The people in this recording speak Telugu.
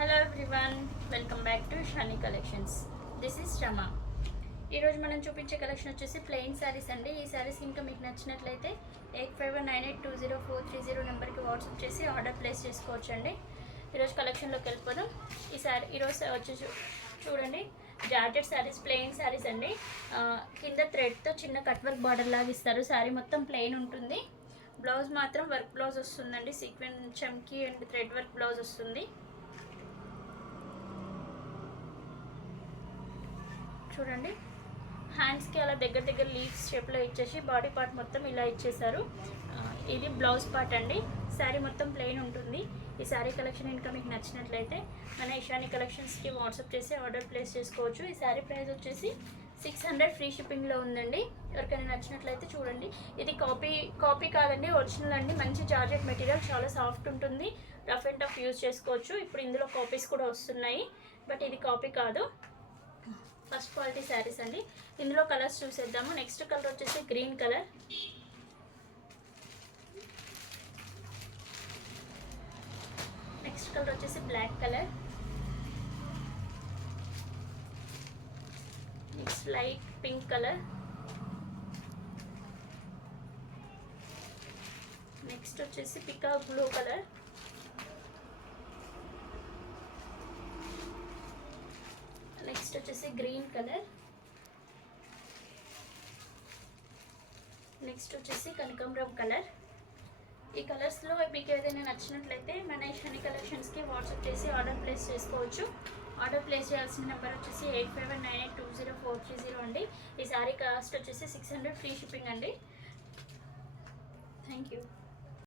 Hello everyone, welcome back to Shani collections. This is Rama. ఈరోజు మనం చూపించే కలెక్షన్ వచ్చేసి ప్లెయిన్ శారీస్ అండి. ఈ శారీస్ ఇంకా మీకు నచ్చినట్లయితే 8519820430 నెంబర్కి వాట్సాప్ చేసి ఆర్డర్ ప్లేస్ చేసుకోవచ్చు అండి. ఈరోజు కలెక్షన్లోకి వెళ్ళిపోదాం. ఈరోజు వచ్చేసి చూడండి, జార్జెట్ శారీస్, ప్లెయిన్ శారీస్ అండి. కింద థ్రెడ్తో చిన్న కట్ వర్క్ బార్డర్ లాగా ఇస్తారు. శారీ మొత్తం ప్లెయిన్ ఉంటుంది. బ్లౌజ్ మాత్రం వర్క్ బ్లౌజ్ వస్తుందండి. సీక్వెన్ చమ్కీ అండ్ థ్రెడ్ వర్క్ బ్లౌజ్ వస్తుంది. చూడండి, హ్యాండ్స్కి అలా దగ్గర దగ్గర లీవ్స్ షేప్లో ఇచ్చేసి బాడీ పార్ట్ మొత్తం ఇలా ఇచ్చేసారు. ఇది బ్లౌజ్ పార్ట్ అండి. శారీ మొత్తం ప్లెయిన్ ఉంటుంది. ఈ శారీ కలెక్షన్ ఇంకా మీకు నచ్చినట్లయితే మన ఇషానీ కలెక్షన్స్కి వాట్సాప్ చేసి ఆర్డర్ ప్లేస్ చేసుకోవచ్చు. ఈ శారీ ప్రైస్ వచ్చేసి 600 ఫ్రీ షిప్పింగ్లో ఉందండి. ఎవరికైనా నచ్చినట్లయితే చూడండి. ఇది కాపీ కాదండి, ఒరిజినల్ అండి. మంచి జార్జెట్ మెటీరియల్, చాలా సాఫ్ట్ ఉంటుంది. రఫ్ అండ్ టఫ్ యూజ్ చేసుకోవచ్చు. ఇప్పుడు ఇందులో కాపీస్ కూడా వస్తున్నాయి, బట్ ఇది కాపీ కాదు. ఫస్ట్ క్వాలిటీ శారీస్ అండి. ఇందులో కలర్స్ చూసేద్దాము. నెక్స్ట్ కలర్ వచ్చేసి గ్రీన్ కలర్, నెక్స్ట్ కలర్ వచ్చేసి black colour, next light pink colour, next వచ్చేసి పికాక్ బ్లూ కలర్, నెక్స్ట్ వచ్చేసి గ్రీన్ కలర్, నెక్స్ట్ వచ్చేసి కనకాంబరం కలర్. ఈ కలర్స్లో మీకు ఏదైనా నచ్చినట్లయితే మన ఇషానీ కలెక్షన్స్కి వాట్సాప్ చేసి ఆర్డర్ ప్లేస్ చేసుకోవచ్చు. ఆర్డర్ ప్లేస్ చేయాల్సిన నెంబర్ వచ్చేసి 8519820430 అండి. ఈ సారీ కాస్ట్ వచ్చేసి 600 ఫ్రీ షిప్పింగ్ అండి. Thank you.